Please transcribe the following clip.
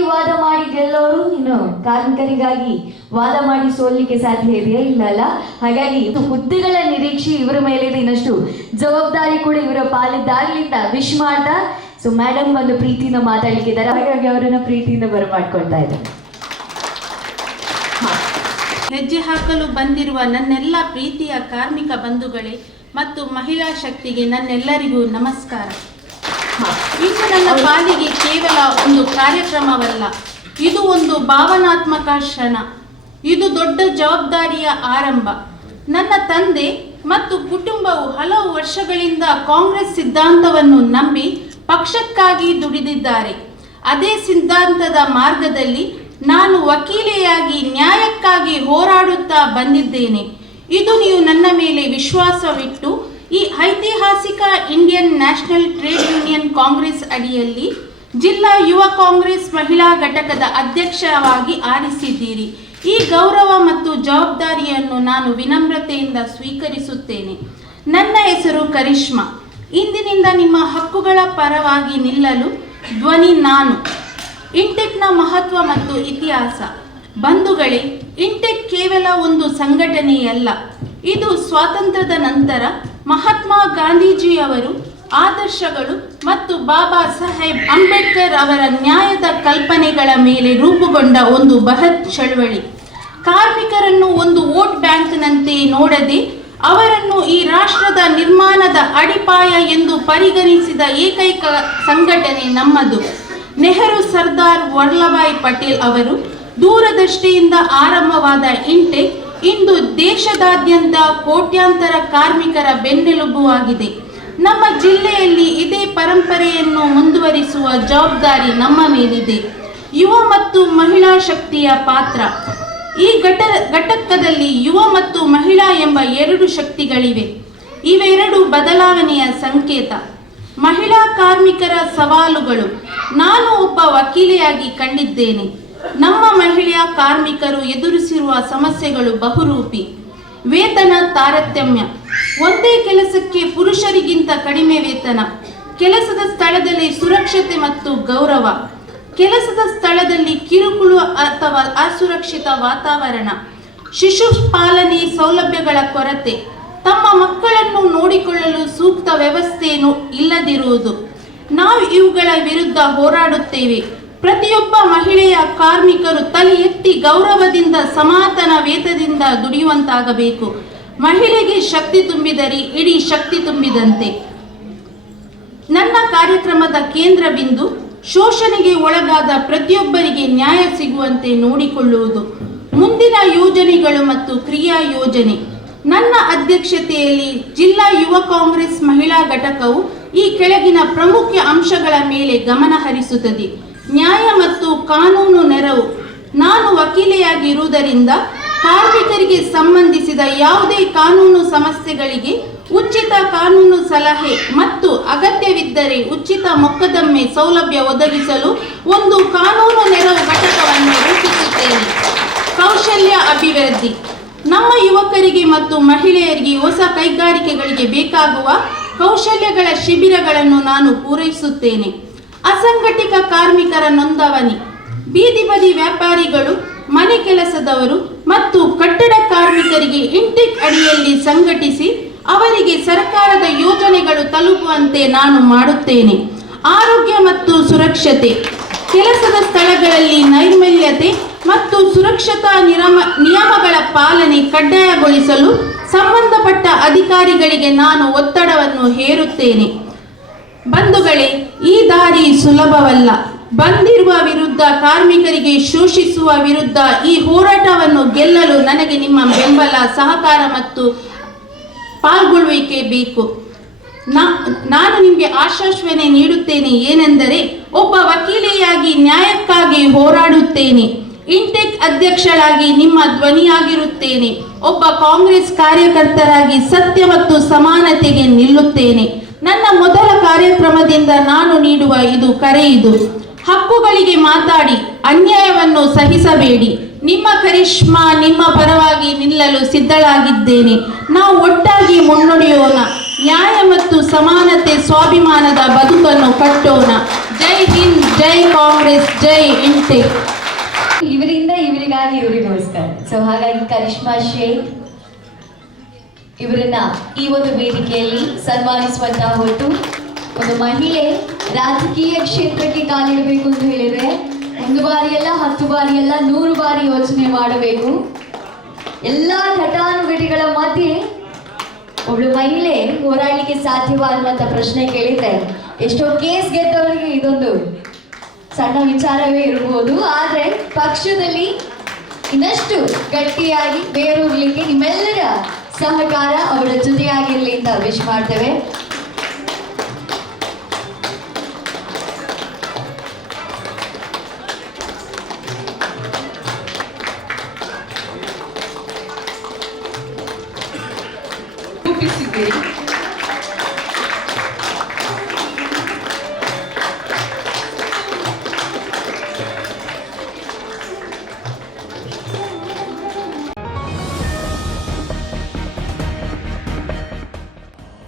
ವಾದ ಮಾಡಿ ಗೆಲ್ಲೋರು ಇನ್ನು ಕಾರ್ಮಿಕರಿಗಾಗಿ ವಾದ ಮಾಡಿ ಸೋಲ್ಲಿಕ್ಕೆ ಸಾಧ್ಯ ಇದೆಯಾ? ಇಲ್ಲ ಹಾಗಾಗಿ ಇದು ಹುದ್ದೆಗಳ ನಿರೀಕ್ಷೆ ಇವರ ಮೇಲಿದೆ. ಇನ್ನಷ್ಟು ಜವಾಬ್ದಾರಿ ಕೂಡ ಇವರ ಪಾಲಿದ್ದಾಗ್ಲಿಂದ ವಿಶ್ ಮಾಡ್ತಾ ಸೊ ಮೇಡಮ್ ಒಂದು ಪ್ರೀತಿಯಿಂದ ಮಾತಾಡ್ಲಿಕ್ಕಿದ್ದಾರೆ ಹಾಗಾಗಿ ಅವರನ್ನ ಪ್ರೀತಿಯಿಂದ ಬರಮಾಡ್ಕೊಳ್ತಾ ಇದ್ದಾರೆ. ಹೆಜ್ಜೆ ಹಾಕಲು ಬಂದಿರುವ ನನ್ನೆಲ್ಲ ಪ್ರೀತಿಯ ಕಾರ್ಮಿಕ ಬಂಧುಗಳೇ ಮತ್ತು ಮಹಿಳಾ ಶಕ್ತಿಗೆ ನನ್ನೆಲ್ಲರಿಗೂ ನಮಸ್ಕಾರ. ಇದು ನನ್ನ ಪಾಲಿಗೆ ಕೇವಲ ಒಂದು ಕಾರ್ಯಕ್ರಮವಲ್ಲ, ಇದು ಒಂದು ಭಾವನಾತ್ಮಕ ಕ್ಷಣ. ಇದು ದೊಡ್ಡ ಜವಾಬ್ದಾರಿಯ ಆರಂಭ. ನನ್ನ ತಂದೆ ಮತ್ತು ಕುಟುಂಬವು ಹಲವು ವರ್ಷಗಳಿಂದ ಕಾಂಗ್ರೆಸ್ ಸಿದ್ಧಾಂತವನ್ನು ನಂಬಿ ಪಕ್ಷಕ್ಕಾಗಿ ದುಡಿದಿದ್ದಾರೆ. ಅದೇ ಸಿದ್ಧಾಂತದ ಮಾರ್ಗದಲ್ಲಿ ನಾನು ವಕೀಲೆಯಾಗಿ ನ್ಯಾಯಕ್ಕಾಗಿ ಹೋರಾಡುತ್ತಾ ಬಂದಿದ್ದೇನೆ. ಇದು ನೀವು ನನ್ನ ಮೇಲೆ ವಿಶ್ವಾಸವಿಟ್ಟು ಈ ಐತಿಹಾಸಿಕ Indian National Trade Union Congress ಅಡಿಯಲ್ಲಿ ಜಿಲ್ಲಾ ಯುವ ಕಾಂಗ್ರೆಸ್ ಮಹಿಳಾ ಘಟಕದ ಅಧ್ಯಕ್ಷವಾಗಿ ಆರಿಸಿದ್ದೀರಿ. ಈ ಗೌರವ ಮತ್ತು ಜವಾಬ್ದಾರಿಯನ್ನು ನಾನು ವಿನಮ್ರತೆಯಿಂದ ಸ್ವೀಕರಿಸುತ್ತೇನೆ. ನನ್ನ ಹೆಸರು ಕರಿಷ್ಮಾ. ಇಂದಿನಿಂದ ನಿಮ್ಮ ಹಕ್ಕುಗಳ ಪರವಾಗಿ ನಿಲ್ಲಲು ಧ್ವನಿ ನಾನು. ಇಂಟೆಕ್ನ ಮಹತ್ವ ಮತ್ತು ಇತಿಹಾಸ. ಬಂಧುಗಳೇ, ಇಂಟೆಕ್ ಕೇವಲ ಒಂದು ಸಂಘಟನೆಯಲ್ಲ. ಇದು ಸ್ವಾತಂತ್ರ್ಯದ ನಂತರ ಮಹಾತ್ಮ ಗಾಂಧೀಜಿಯವರು ಆದರ್ಶಗಳು ಮತ್ತು ಬಾಬಾ ಸಾಹೇಬ್ ಅಂಬೇಡ್ಕರ್ ಅವರ ನ್ಯಾಯದ ಕಲ್ಪನೆಗಳ ಮೇಲೆ ರೂಪುಗೊಂಡ ಒಂದು ಬೃಹತ್ ಚಳವಳಿ. ಕಾರ್ಮಿಕರನ್ನು ಒಂದು ವೋಟ್ ಬ್ಯಾಂಕ್ನಂತೆ ನೋಡದೆ ಅವರನ್ನು ಈ ರಾಷ್ಟ್ರದ ನಿರ್ಮಾಣದ ಅಡಿಪಾಯ ಎಂದು ಪರಿಗಣಿಸಿದ ಏಕೈಕ ಸಂಘಟನೆ ನಮ್ಮದು. ನೆಹರು ಸರ್ದಾರ್ ವಲ್ಲಭಾಯ್ ಪಟೇಲ್ ಅವರು ದೂರದೃಷ್ಟಿಯಿಂದ ಆರಂಭವಾದ ಇಂಟೆಕ್ ಇಂದು ದೇಶದಾದ್ಯಂತ ಕೋಟ್ಯಾಂತರ ಕಾರ್ಮಿಕರ ಬೆನ್ನೆಲುಬು ಆಗಿದೆ. ನಮ್ಮ ಜಿಲ್ಲೆಯಲ್ಲಿ ಇದೇ ಪರಂಪರೆಯನ್ನು ಮುಂದುವರಿಸುವ ಜವಾಬ್ದಾರಿ ನಮ್ಮ ಮೇಲಿದೆ. ಯುವ ಮತ್ತು ಮಹಿಳಾ ಶಕ್ತಿಯ ಪಾತ್ರ. ಈ ಘಟ, ಘಟಕದಲ್ಲಿ ಯುವ ಮತ್ತು ಮಹಿಳಾ ಎಂಬ ಎರಡು ಶಕ್ತಿಗಳಿವೆ. ಇವೆರಡು ಬದಲಾವಣೆಯ ಸಂಕೇತ. ಮಹಿಳಾ ಕಾರ್ಮಿಕರ ಸವಾಲುಗಳು. ನಾನು ಒಬ್ಬ ವಕೀಲೆಯಾಗಿ ಕಂಡಿದ್ದೇನೆ. ನಮ್ಮ ಮಹಿಳೆಯ ಕಾರ್ಮಿಕರು ಎದುರಿಸಿರುವ ಸಮಸ್ಯೆಗಳು ಬಹುರೂಪಿ. ವೇತನ ತಾರತಮ್ಯ. ಒಂದೇ ಕೆಲಸಕ್ಕೆ ಪುರುಷರಿಗಿಂತ ಕಡಿಮೆ ವೇತನ. ಕೆಲಸದ ಸ್ಥಳದಲ್ಲಿ ಸುರಕ್ಷತೆ ಮತ್ತು ಗೌರವ. ಕೆಲಸದ ಸ್ಥಳದಲ್ಲಿ ಕಿರುಕುಳ ಅಥವಾ ಅಸುರಕ್ಷಿತ ವಾತಾವರಣ. ಶಿಶು ಪಾಲನೆ ಸೌಲಭ್ಯಗಳ ಕೊರತೆ. ತಮ್ಮ ಮಕ್ಕಳನ್ನು ನೋಡಿಕೊಳ್ಳಲು ಸೂಕ್ತ ವ್ಯವಸ್ಥೆಯನ್ನು ಇಲ್ಲದಿರುವುದು. ನಾವು ಇವುಗಳ ವಿರುದ್ಧ ಹೋರಾಡುತ್ತೇವೆ. ಪ್ರತಿಯೊಬ್ಬ ಮಹಿಳೆಯ ಕಾರ್ಮಿಕರು ತಲೆ ಎತ್ತಿ ಗೌರವದಿಂದ ಸಮಾತನ ವೇತದಿಂದ ದುಡಿಯುವಂತಾಗಬೇಕು. ಮಹಿಳೆಗೆ ಶಕ್ತಿ ತುಂಬಿದರೆ ಇಡೀ ಶಕ್ತಿ ತುಂಬಿದಂತೆ. ನನ್ನ ಕಾರ್ಯಕ್ರಮದ ಕೇಂದ್ರ ಬಿಂದು ಶೋಷಣೆಗೆ ಒಳಗಾದ ಪ್ರತಿಯೊಬ್ಬರಿಗೆ ನ್ಯಾಯ ಸಿಗುವಂತೆ ನೋಡಿಕೊಳ್ಳುವುದು. ಮುಂದಿನ ಯೋಜನೆಗಳು ಮತ್ತು ಕ್ರಿಯಾ ಯೋಜನೆ. ನನ್ನ ಅಧ್ಯಕ್ಷತೆಯಲ್ಲಿ ಜಿಲ್ಲಾ ಯುವ ಕಾಂಗ್ರೆಸ್ ಮಹಿಳಾ ಘಟಕವು ಈ ಕೆಳಗಿನ ಪ್ರಮುಖ ಅಂಶಗಳ ಮೇಲೆ ಗಮನ ಹರಿಸುತ್ತದೆ. ನ್ಯಾಯ ಮತ್ತು ಕಾನೂನು ನೆರವು. ನಾನು ವಕೀಲೆಯಾಗಿರುವುದರಿಂದ ಕಾರ್ಮಿಕರಿಗೆ ಸಂಬಂಧಿಸಿದ ಯಾವುದೇ ಕಾನೂನು ಸಮಸ್ಯೆಗಳಿಗೆ ಉಚಿತ ಕಾನೂನು ಸಲಹೆ ಮತ್ತು ಅಗತ್ಯವಿದ್ದರೆ ಉಚಿತ ಮೊಕದ್ದಮೆ ಸೌಲಭ್ಯ ಒದಗಿಸಲು ಒಂದು ಕಾನೂನು ನೆರವು ಘಟಕವನ್ನು ರೂಪಿಸುತ್ತೇನೆ. ಕೌಶಲ್ಯ ಅಭಿವೃದ್ಧಿ. ನಮ್ಮ ಯುವಕರಿಗೆ ಮತ್ತು ಮಹಿಳೆಯರಿಗೆ ಹೊಸ ಕೈಗಾರಿಕೆಗಳಿಗೆ ಬೇಕಾಗುವ ಕೌಶಲ್ಯಗಳ ಶಿಬಿರಗಳನ್ನು ನಾನು ಪೂರೈಸುತ್ತೇನೆ. ಅಸಂಘಟಿತ ಕಾರ್ಮಿಕರ ನೊಂದವನಿ. ಬೀದಿ ಬದಿ ವ್ಯಾಪಾರಿಗಳು, ಮನೆ ಕೆಲಸದವರು ಮತ್ತು ಕಟ್ಟಡ ಕಾರ್ಮಿಕರಿಗೆ ಇಂಟೆಕ್ ಅಡಿಯಲ್ಲಿ ಸಂಘಟಿಸಿ ಅವರಿಗೆ ಸರ್ಕಾರದ ಯೋಜನೆಗಳು ತಲುಪುವಂತೆ ನಾನು ಮಾಡುತ್ತೇನೆ. ಆರೋಗ್ಯ ಮತ್ತು ಸುರಕ್ಷತೆ. ಕೆಲಸದ ಸ್ಥಳಗಳಲ್ಲಿ ನೈರ್ಮಲ್ಯತೆ ಮತ್ತು ಸುರಕ್ಷತಾ ನಿರಮ, ನಿಯಮಗಳ ಪಾಲನೆ ಕಡ್ಡಾಯಗೊಳಿಸಲು ಸಂಬಂಧಪಟ್ಟ ಅಧಿಕಾರಿಗಳಿಗೆ ನಾನು ಒತ್ತಡವನ್ನು ಹೇರುತ್ತೇನೆ. ಬಂಧುಗಳೇ, ಈ ದಾರಿ ಸುಲಭವಲ್ಲ. ಬಂದಿರುವ ವಿರುದ್ಧ ಕಾರ್ಮಿಕರಿಗೆ ಶೋಷಿಸುವ ವಿರುದ್ಧ ಈ ಹೋರಾಟವನ್ನು ಗೆಲ್ಲಲು ನನಗೆ ನಿಮ್ಮ ಬೆಂಬಲ, ಸಹಕಾರ ಮತ್ತು ಪಾಲ್ಗೊಳ್ಳುವಿಕೆ ಬೇಕು. ನಾನು ನಿಮಗೆ ಆಶ್ವಾಸನೆ ನೀಡುತ್ತೇನೆ ಏನೆಂದರೆ, ಒಬ್ಬ ವಕೀಲೆಯಾಗಿ ನ್ಯಾಯಕ್ಕಾಗಿ ಹೋರಾಡುತ್ತೇನೆ. ಇಂಟೆಕ್ ಅಧ್ಯಕ್ಷಳಾಗಿ ನಿಮ್ಮ ಧ್ವನಿಯಾಗಿರುತ್ತೇನೆ. ಒಬ್ಬ ಕಾಂಗ್ರೆಸ್ ಕಾರ್ಯಕರ್ತರಾಗಿ ಸತ್ಯ ಮತ್ತು ಸಮಾನತೆಗೆ ನಿಲ್ಲುತ್ತೇನೆ. ನನ್ನ ಮೊದಲ ಕಾರ್ಯಕ್ರಮದಿಂದ ನಾನು ನೀಡುವ ಇದು ಕರೆ ಇದು. ಹಕ್ಕುಗಳಿಗೆ ಮಾತಾಡಿ, ಅನ್ಯಾಯವನ್ನು ಸಹಿಸಬೇಡಿ. ನಿಮ್ಮ ಕರಿಷ್ಮಾ ನಿಮ್ಮ ಪರವಾಗಿ ನಿಲ್ಲಲು ಸಿದ್ಧಳಾಗಿದ್ದೇನೆ. ನಾವು ಒಟ್ಟಾಗಿ ಮುನ್ನಡೆಯೋಣ. ನ್ಯಾಯ ಮತ್ತು ಸಮಾನತೆ, ಸ್ವಾಭಿಮಾನದ ಬದುಕನ್ನು ಕಟ್ಟೋಣ. ಜೈ ಹಿಂದ್, ಜೈ ಕಾಂಗ್ರೆಸ್, ಜೈ ಇಂಟೆ ಇವರಿಂದ ಇವರಿಗಾಗಿ ಇವರಿಗೋಸ್ಕರ ಸೊ ಹಾಗಾಗಿ ಕರಿಷ್ಮಾ ಶೇಖ್ ಇವರನ್ನ ಈ ಒಂದು ವೇದಿಕೆಯಲ್ಲಿ ಸನ್ಮಾನಿಸುವಂತ ಹೊತ್ತು ಒಂದು ಮಹಿಳೆ ರಾಜಕೀಯ ಕ್ಷೇತ್ರಕ್ಕೆ ಕಾಲಿಡಬೇಕು ಅಂತ ಹೇಳಿದ್ರೆ ಒಂದು ಬಾರಿ ಅಲ್ಲ ಹತ್ತು ಬಾರಿ ಅಲ್ಲ ನೂರು ಬಾರಿ ಯೋಚನೆ ಮಾಡಬೇಕು. ಎಲ್ಲಾ ಘಟಾನುಘಟಿಗಳ ಮಧ್ಯೆ ಒಬ್ಳು ಮಹಿಳೆ ಹೋರಾಡಲಿಕ್ಕೆ ಸಾಧ್ಯವಾ ಅನ್ನುವಂತ ಪ್ರಶ್ನೆ ಕೇಳಿದ್ರೆ ಎಷ್ಟೋ ಕೇಸ್ ಗೆದ್ದವರಿಗೆ ಇದೊಂದು ಸಣ್ಣ ವಿಚಾರವೇ ಇರಬಹುದು ಆದ್ರೆ ಪಕ್ಷದಲ್ಲಿ ಇನ್ನಷ್ಟು ಗಟ್ಟಿಯಾಗಿ ಬೇರೂರ್ಲಿಕ್ಕೆ ನಿಮ್ಮೆಲ್ಲರ ಸಹಕಾರ ಅವರ ಜೊತೆಯಾಗಿರ್ಲಿ ಅಂತ ವಿಶ್ ಮಾಡ್ತೇವೆ.